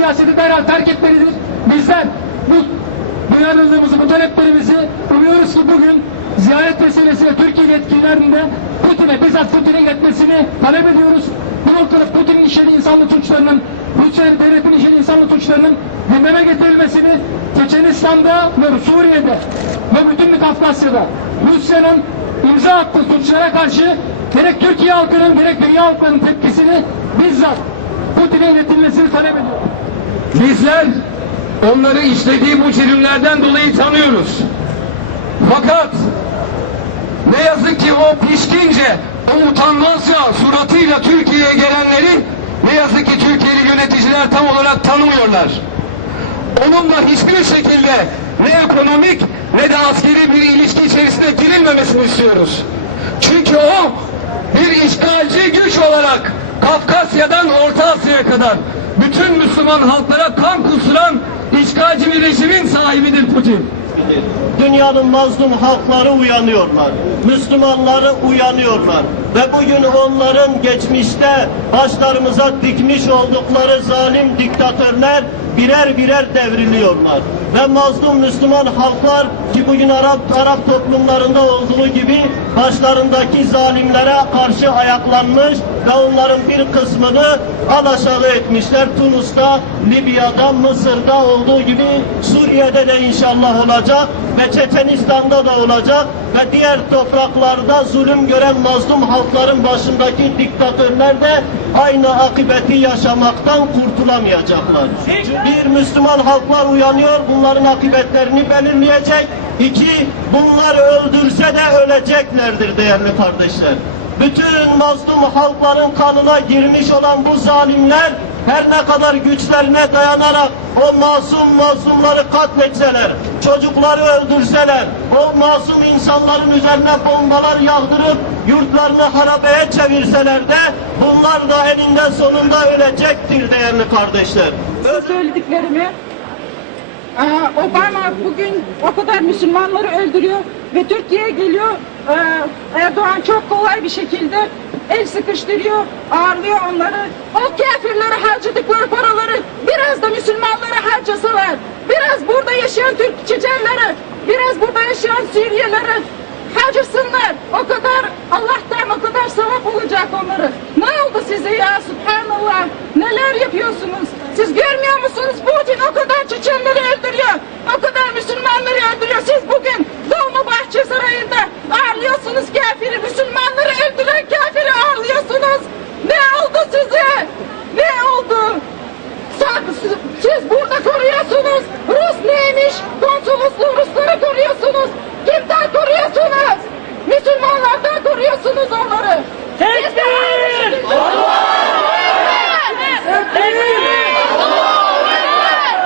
siyaseti derhal terk etmelidir. Bizler bu duyarlılığımızı, bu taleplerimizi umuyoruz ki bugün ziyaret vesilesiyle Türkiye yetkililerinin de Putin'e, bizzat Putin'e iletmesini talep ediyoruz. Bu noktada Putin'in işlediği insanlık suçlarının, Rusya devletinin işlediği insanlık suçlarının gündeme getirilmesini Çeçenistan'da ve Suriye'de ve bütün bir Kafkasya'da Rusya'nın imza attığı suçlara karşı gerek Türkiye halkının gerek dünya halkının tepkisini bizzat Putin'e iletilmesini talep ediyoruz. Bizler onları işlediği bu cürümlerden dolayı tanıyoruz. Fakat ne yazık ki o pişkince, o utanmazca suratıyla Türkiye'ye gelenleri ne yazık ki Türkiye'li yöneticiler tam olarak tanımıyorlar. Onunla hiçbir şekilde ne ekonomik ne de askeri bir ilişki içerisine girilmemesini istiyoruz. Çünkü o bir işgalci güç olarak Kafkasya'dan Orta Asya'ya kadar bütün Müslüman halklara kan kusuran işgalci bir rejimin sahibidir Putin. Dünyanın mazlum halkları uyanıyorlar. Müslümanları uyanıyorlar. Ve bugün onların geçmişte başlarımıza dikmiş oldukları zalim diktatörler birer birer devriliyorlar. Ve mazlum Müslüman halklar ki bugün Arap toplumlarında olduğu gibi başlarındaki zalimlere karşı ayaklanmış ve onların bir kısmını alaşağı etmişler. Tunus'ta, Libya'da, Mısır'da olduğu gibi Suriye'de de inşallah olacak ve Çeçenistan'da da olacak ve diğer topraklarda zulüm gören mazlum halkların başındaki diktatörler de aynı akıbeti yaşamaktan kurtulamayacaklar. Bir, Müslüman halklar uyanıyor, bunların akıbetlerini belirleyecek. İki, bunlar öldürse de öleceklerdir değerli kardeşler. Bütün mazlum halkların kanına girmiş olan bu zalimler her ne kadar güçlerine dayanarak o mazlumları katletseler, çocukları öldürseler, o masum insanların üzerine bombalar yağdırıp yurtlarını harabeye çevirseler de bunlar da eninde sonunda ölecektir değerli kardeşler. Söylediklerimi Obama bugün o kadar Müslümanları öldürüyor ve Türkiye'ye geliyor. Erdoğan çok kolay bir şekilde el sıkıştırıyor, ağırlıyor onları. O kafirlere harcadıkları paraları biraz da Müslümanlara harcasalar, biraz burada yaşayan Türk Çeçenleri, biraz burada yaşayan Suriyelileri harcasınlar. O kadar Allah'tan o kadar sevap olacak onları. Ne oldu size ya Subhanallah? Neler yapıyorsunuz? Siz görmüyor musunuz? Putin o kadar Çeçenleri öldürüyor. O kadar Müslümanları öldürüyor. Siz bugün Dolmabahçe Sarayı'nda ağırlıyorsunuz kafiri. Müslümanları öldüren kafiri ağırlıyorsunuz. Ne oldu size? Ne oldu? Siz burada koruyorsunuz. Rus neymiş? Konsolosluğu Rusları koruyorsunuz. Kimden koruyorsunuz? Müslümanlardan koruyorsunuz onları. Tekbir!